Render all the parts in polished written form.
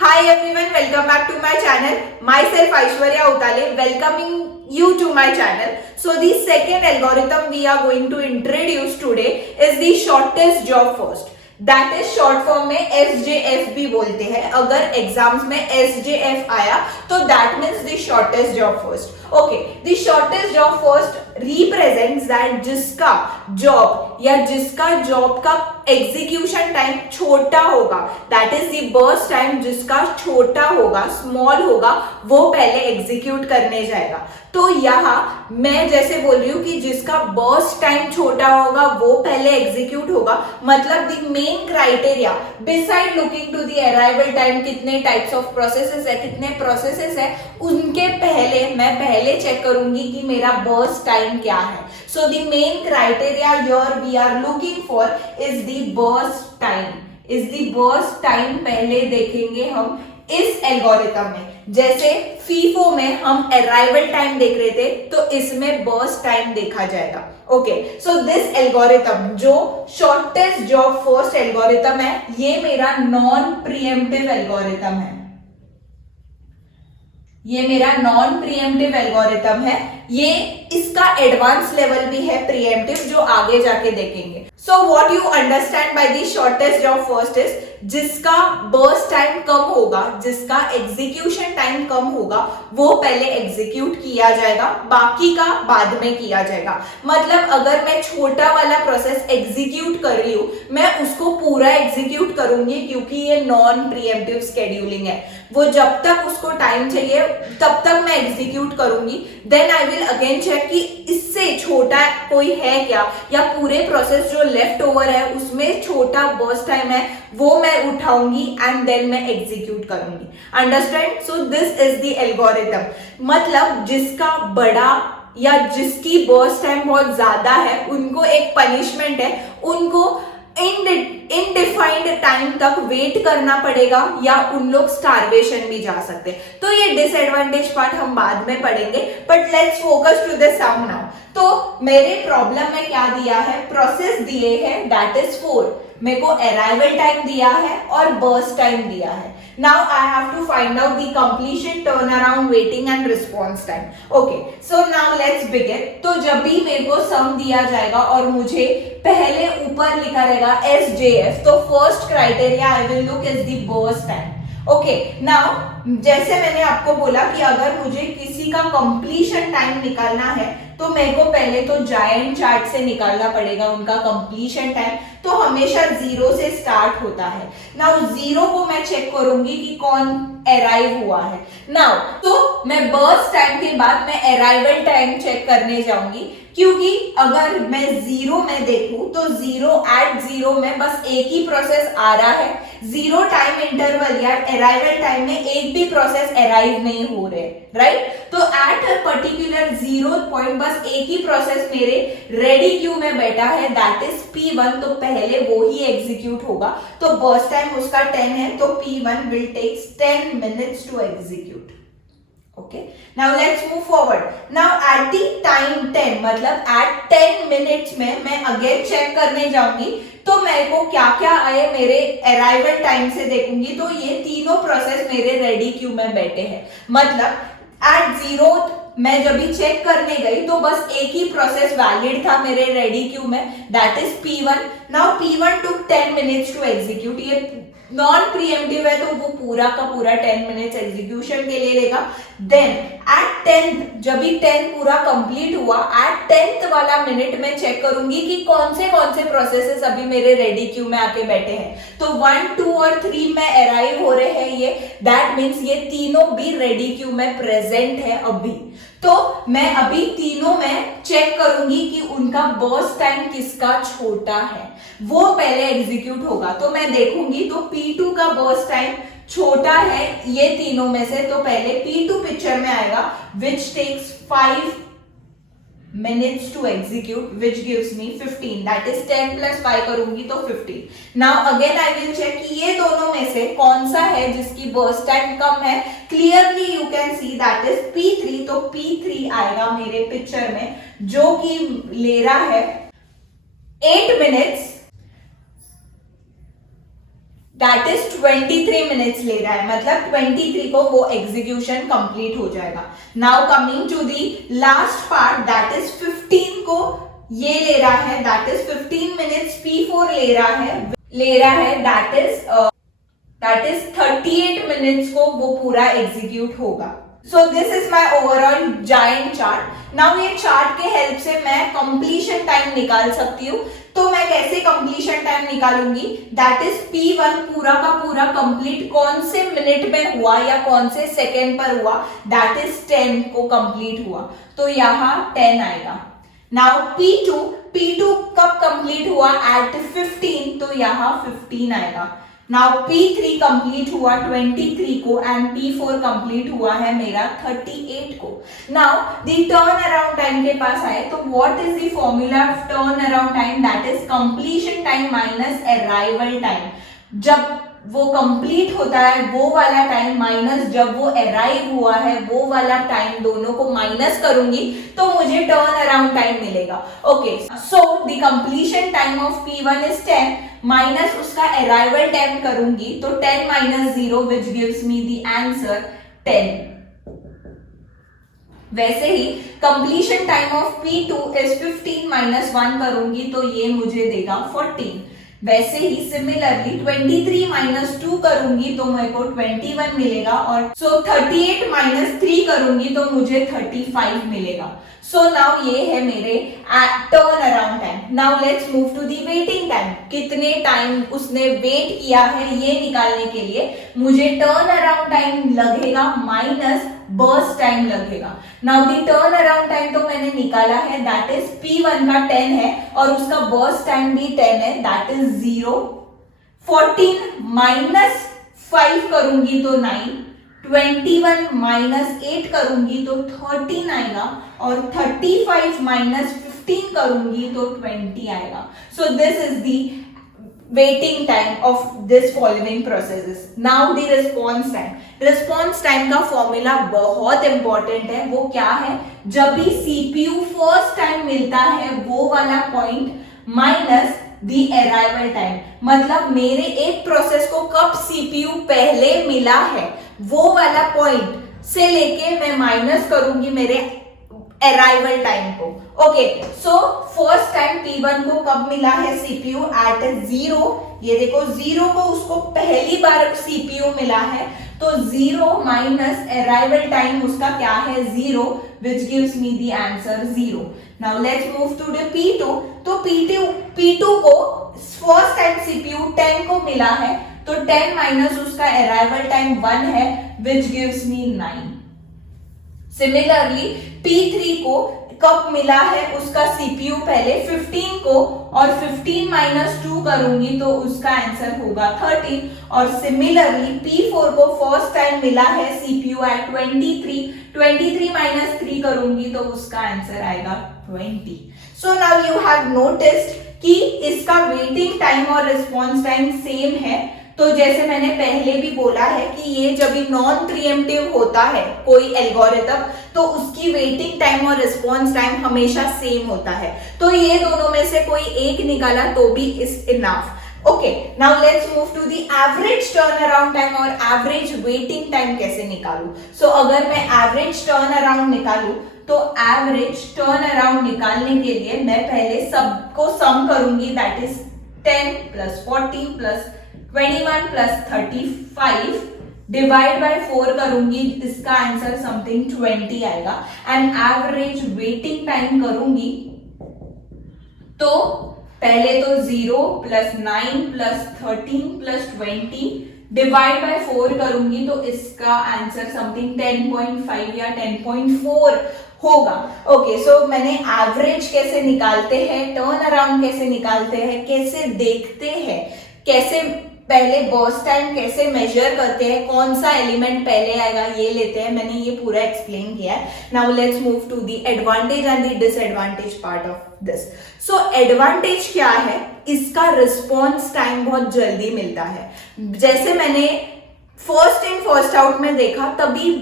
Hi everyone, welcome back to my channel. Myself Aishwarya Utale, welcoming you to my channel. So the second algorithm we are going to introduce today is the shortest job first. That is short form में SJF भी बोलते हैं. अगर exams में SJF आया तो that means the shortest job first. Okay, the shortest job first represents that जिसका job या जिसका जॉब का एग्जीक्यूशन टाइम छोटा होगा, that is the burst time जिसका छोटा होगा, स्मॉल होगा, वो पहले एग्जीक्यूट करने जाएगा. तो यहाँ मैं जैसे बोल रही हूँ कि जिसका बर्स्ट टाइम छोटा होगा वो पहले एग्जीक्यूट होगा, मतलब the main criteria beside looking to the arrival time, कितने टाइप्स ऑफ प्रोसेसेस है, कितने प्रोसेसेस है, उनके पहले मैं पहले चेक करूंगी कि मेरा बर्स्ट टाइम क्या है. So the main criteria here we are looking for is the burst time. Is the burst time पहले देखेंगे हम इस एल्गोरिथम में. जैसे फीफो में हम अराइवल टाइम देख रहे थे तो इसमें बर्स्ट टाइम देखा जाएगा. ओके, सो दिस एल्गोरिथम जो शॉर्टेस्ट जॉब फर्स्ट एल्गोरिथम है, ये मेरा नॉन प्रीएम्प्टिव एल्गोरिथम है. ये मेरा नॉन प्रीएम्प्टिव एल्गोरिथम है. ये इसका एडवांस लेवल भी है प्रीएम्प्टिव, जो आगे जाके देखेंगे. So what you understand by the shortest job first is जिसका बर्स्ट टाइम कम होगा, जिसका एग्जीक्यूशन टाइम कम होगा, वो पहले एग्जीक्यूट किया जाएगा, बाकी का बाद में किया जाएगा. मतलब अगर मैं छोटा वाला प्रोसेस एग्जीक्यूट कर रही हूं, मैं उसको पूरा एग्जीक्यूट करूंगी क्योंकि ये नॉन प्रीएम्प्टिव शेड्यूलिंग है. वो जब तक उसको टाइम चाहिए तब तक मैं एग्जीक्यूट करूंगी. Then I will again check कि इससे छोटा कोई है क्या, या पूरे प्रोसेस जो लेफ्ट ओवर है उसमें छोटा बर्स्ट टाइम है, वो मैं उठाऊंगी एंड देन मैं एग्जीक्यूट करूंगी. Understand? So this is the algorithm. मतलब जिसका बड़ा या जिसकी बर्स्ट टाइम बहुत ज्यादा है उनको एक पनिशमेंट है, उनको इनडिफाइंड टाइम तक वेट करना पड़ेगा, या उन लोग स्टारवेशन भी जा सकते हैं. तो ये डिसएडवांटेज पार्ट हम बाद में पढ़ेंगे, but let's focus to the sum now. तो मेरे प्रॉब्लम में क्या दिया है, प्रोसेस दिए हैं दैट इज 4. मेरे को अराइवल टाइम दिया है और बर्स्ट टाइम दिया है. Now I have to find out the completion, turn around, waiting and response time. Okay, so now let's begin. तो जब भी मेरे को सम दिया जाएगा और मुझे पहले ऊपर लिखा रहेगा SJF, तो first criteria I will look is the burst time. Okay, now जैसे मैंने आपको बोला कि अगर मुझे किसी का कंप्लीशन टाइम निकालना है तो मेरे को पहले तो जायंट चार्ट से निकालना पड़ेगा उनका कंप्लीशन टाइम. तो हमेशा 0 से स्टार्ट होता है. नाउ 0 को मैं चेक करूंगी कि कौन अराइव हुआ है. नाउ तो मैं बर्स्ट टाइम के बाद मैं अराइवल टाइम चेक करने जाऊंगी, क्योंकि अगर मैं 0 में देखूं तो 0 में बस एक ही प्रोसेस आ रहा है. 0 टाइम इंटरवल या अराइवल टाइम में एक भी प्रोसेस अराइव नहीं हो रहे, राइट? तो एट अ पर्टिकुलर 0 पॉइंट बस एक ही प्रोसेस मेरे रेडी क्यू में बैठा है, दैट इज P1. तो पहले वो ही एग्जीक्यूट होगा. तो बर्स्ट टाइम उसका 10 है, तो P1 will takes 10 minutes to execute. Okay, now let's move forward. Now at the time 10, मतलब at 10 minutes में मैं अगेन चेक करने जाऊंगी तो मेरे को क्या क्या आए मेरे अराइवल टाइम से देखूंगी. तो ये तीनों प्रोसेस मेरे रेडी क्यू में बैठे हैं. मतलब at 0 मैं जब भी चेक करने गई तो बस एक ही प्रोसेस वैलिड था मेरे रेडी क्यू में, that is P1. Now P1 took 10 minutes to execute. ये नॉन प्रीएम्प्टिव है तो वो पूरा का पूरा 10 मिनट्स एग्जीक्यूशन के लिए लेगा. देन एट 10th, जब भी 10 पूरा कंप्लीट हुआ, एट 10th वाला मिनट में चेक करूंगी कि कौन से प्रोसेसेस अभी मेरे रेडी क्यू में आके बैठे हैं. तो 1, 2 और 3 में अराइव हो रहे हैं ये, दैट मीन्स ये तीनों भी रेडी क्यू में प्रेजेंट है अभी. तो मैं अभी तीनों में चेक करूंगी कि उनका बर्स्ट टाइम किसका छोटा है, वो पहले एग्जीक्यूट होगा. तो मैं देखूंगी तो P2 का बर्स्ट टाइम छोटा है ये तीनों में से, तो पहले P2 पिक्चर में आएगा, which takes 5 minutes to execute, which gives me 15. That is 10 plus 5 करूंगी तो 15. Now again I will check कि ये दोनों में से कौन सा है जिसकी बर्स्ट टाइम कम है. Clearly you can see that is P3. तो P3 आएगा मेरे पिक्चर में, जो कि ले रहा है 8 minutes दैट इज 23 मिनट्स ले रहा है, मतलब 23 को वो एग्जीक्यूशन कंप्लीट हो जाएगा। Now coming to the last part, that is 15 को ये ले रहा है, दैट इज 15 मिनट्स P4 ले रहा है, दैट इज 38 मिनट्स को वो पूरा एग्जीक्यूट होगा। So this is my overall giant chart. Now ये चार्ट के हेल्प से मैं कंप्लीशन टाइम निकाल सकती हूँ। तो मैं कैसे कंप्लीशन टाइम निकालूंगी, दैट इज P1 पूरा का पूरा कंप्लीट कौन से मिनट में हुआ या कौन से सेकेंड पर हुआ, दैट इज 10 को कंप्लीट हुआ, तो यहाँ 10 आएगा। नाउ P2 कब कंप्लीट हुआ, एट 15, तो यहाँ 15 आएगा। नाउ P3 कंप्लीट हुआ 23 को एंड P4 कंप्लीट हुआ है मेरा 38 को। Now the turn around time के पास आए तो what is the formula of turn around time, that is completion time minus arrival time. जब वो कंप्लीट होता है वो वाला टाइम माइनस जब वो अराइव हुआ है वो वाला टाइम, दोनों को माइनस करूंगी तो मुझे टर्न अराउंड टाइम मिलेगा। Okay, so the completion time of P1 is 10 minus उसका अराइवल टाइम करूंगी तो 10 minus 0 which gives me the answer 10। वैसे ही completion time of P2 is 15 minus 1 करूंगी तो ये मुझे देगा 14। वैसे ही सिमिलरली 23 माइनस 2 करूंगी तो मेरे को 21 मिलेगा, और 38 माइनस 3 करूंगी तो मुझे 35 मिलेगा। सो नाउ ये है मेरे turn around time. Now let's move to the waiting time. कितने टाइम उसने वेट किया है ये निकालने के लिए मुझे टर्न अराउंड टाइम लगेगा माइनस बर्स्ट टाइम लगेगा। Now the turn around time तो मैंने निकाला है, दैट इज P1 का 10 है और उसका बर्स्ट टाइम भी 10 है, दैट इज 0। 14 माइनस 5 करूंगी तो 9, 21 माइनस 8 करूंगी तो 13 आएगा, और 35 माइनस 15 करूंगी तो 20 आएगा। So this is the waiting time of this following processes. Now the response time. Response time का फॉर्मूला बहुत इंपॉर्टेंट है। वो क्या है, जब भी CPU फर्स्ट टाइम मिलता है वो वाला पॉइंट माइनस दी अराइवल टाइम, मतलब मेरे एक प्रोसेस को कब CPU पहले मिला है वो वाला पॉइंट से लेके मैं माइनस करूंगी मेरे अराइवल टाइम को। Okay, so first time P1 को कब मिला है CPU, एट 0। ये देखो 0 को उसको पहली बार CPU मिला है तो 0 माइनस अराइवल टाइम उसका क्या है 0, which gives me the answer 0। Now let's move to the P2। तो P2 को फर्स्ट टाइम CPU 10 को मिला है तो 10 माइनस उसका अराइवल टाइम 1 है, विच गिव्स मी 9। सिमिलरली P3 को कब मिला है उसका CPU पहले 15 को, और 15 माइनस 2 करूंगी तो उसका आंसर होगा 13। और सिमिलरली P4 को फर्स्ट टाइम मिला है CPU एट 23 माइनस 3 करूंगी तो उसका आंसर आएगा 20। So now you have noticed कि इसका वेटिंग टाइम और रिस्पॉन्स टाइम सेम है। तो जैसे मैंने पहले भी बोला है कि ये जब भी नॉन प्रीएम्प्टिव होता है कोई एल्गोरिथम तो उसकी वेटिंग टाइम और रिस्पॉन्स टाइम हमेशा सेम होता है। तो ये दोनों में से कोई एक निकाला तो भी is enough. Okay, now let's move to the average turn around time और एवरेज वेटिंग टाइम कैसे निकालूं। सो अगर मैं एवरेज टर्न अराउंड निकालूं तो एवरेज टर्न अराउंड निकालने के लिए मैं पहले सबको सम करूंगी, that is 10 plus 14 plus 21 plus 35 divide by 4 करूंगी, इसका आंसर समथिंग 20 आएगा। एंड एवरेज वेटिंग टाइम करूंगी तो पहले तो 0 plus 9 plus 13 plus 20 divide by 4 करूंगी तो इसका आंसर समथिंग 10.5 या 10.4 होगा। ओके, सो मैंने एवरेज कैसे निकालते हैं, टर्न अराउंड कैसे निकालते हैं, कैसे देखते हैं, कैसे पहले बर्स्ट टाइम कैसे मेजर करते हैं, कौन सा एलिमेंट पहले आएगा ये लेते हैं, मैंने ये पूरा एक्सप्लेन किया है। Now let's move to the advantage and the disadvantage part of this. So advantage क्या है, इसका रिस्पॉन्स टाइम बहुत जल्दी मिलता है। जैसे मैंने फर्स्ट इन फर्स्ट आउट में देखा तभी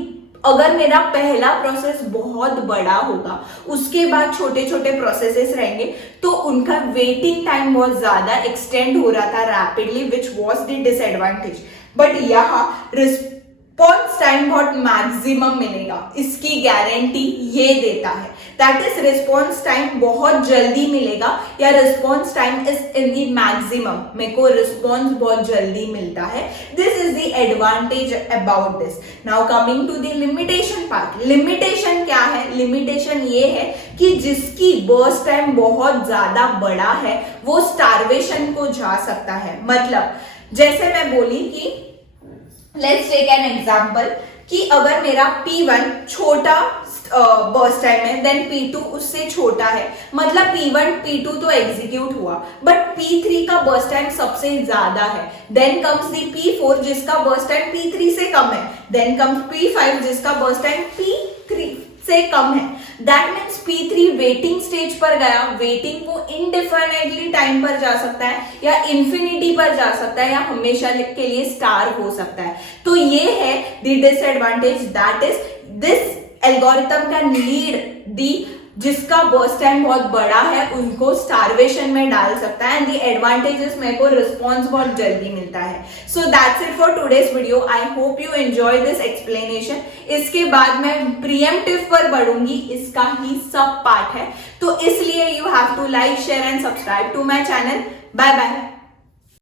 अगर मेरा पहला प्रोसेस बहुत बड़ा होगा, उसके बाद छोटे छोटे प्रोसेसेस रहेंगे, तो उनका वेटिंग टाइम बहुत ज्यादा एक्सटेंड हो रहा था rapidly, which was the disadvantage. But यहाँ रिस्पॉन्स टाइम बहुत मैक्सिमम मिलेगा, इसकी गारंटी ये देता है। दैट इज रिस्पॉन्स टाइम बहुत जल्दी मिलेगा, या response time is in the maximum, मेरे को रिस्पॉन्स बहुत जल्दी मिलता है। This is the advantage about this. Now coming to the limitation part. Limitation क्या है? लिमिटेशन ये है कि जिसकी बर्स्ट टाइम बहुत ज्यादा बड़ा है वो स्टारवेशन को जा सकता है। मतलब जैसे मैं बोली कि लेट्स टेक एन एग्जांपल कि अगर मेरा P1 छोटा बर्स्ट टाइम है, देन P2 उससे छोटा है, मतलब P1 P2 तो एग्जीक्यूट हुआ, बट P3 का बर्स्ट टाइम सबसे ज्यादा है। देन कम्स दी P4 जिसका बर्स्ट टाइम P3 से कम है, देन कम्स P5 जिसका बर्स्ट टाइम P3 से कम है। That means P3 waiting stage पर गया, वेटिंग वो इनडिफिनिटली टाइम पर जा सकता है, या इंफिनिटी पर जा सकता है, या हमेशा के लिए स्टार हो सकता है। तो ये है the disadvantage, that is this algorithm can lead the, जिसका बर्स्ट टाइम बहुत बड़ा है उनको स्टारवेशन में डाल सकता है। एंड द एडवांटेजेस मेरे को रिस्पॉन्स बहुत जल्दी मिलता है। So that's it for today's video. I hope you enjoy this explanation. इसके बाद मैं प्रीएम्प्टिव पर बढ़ूंगी, इसका ही सब पार्ट है, तो इसलिए you have to like, share and subscribe to my channel. Bye bye.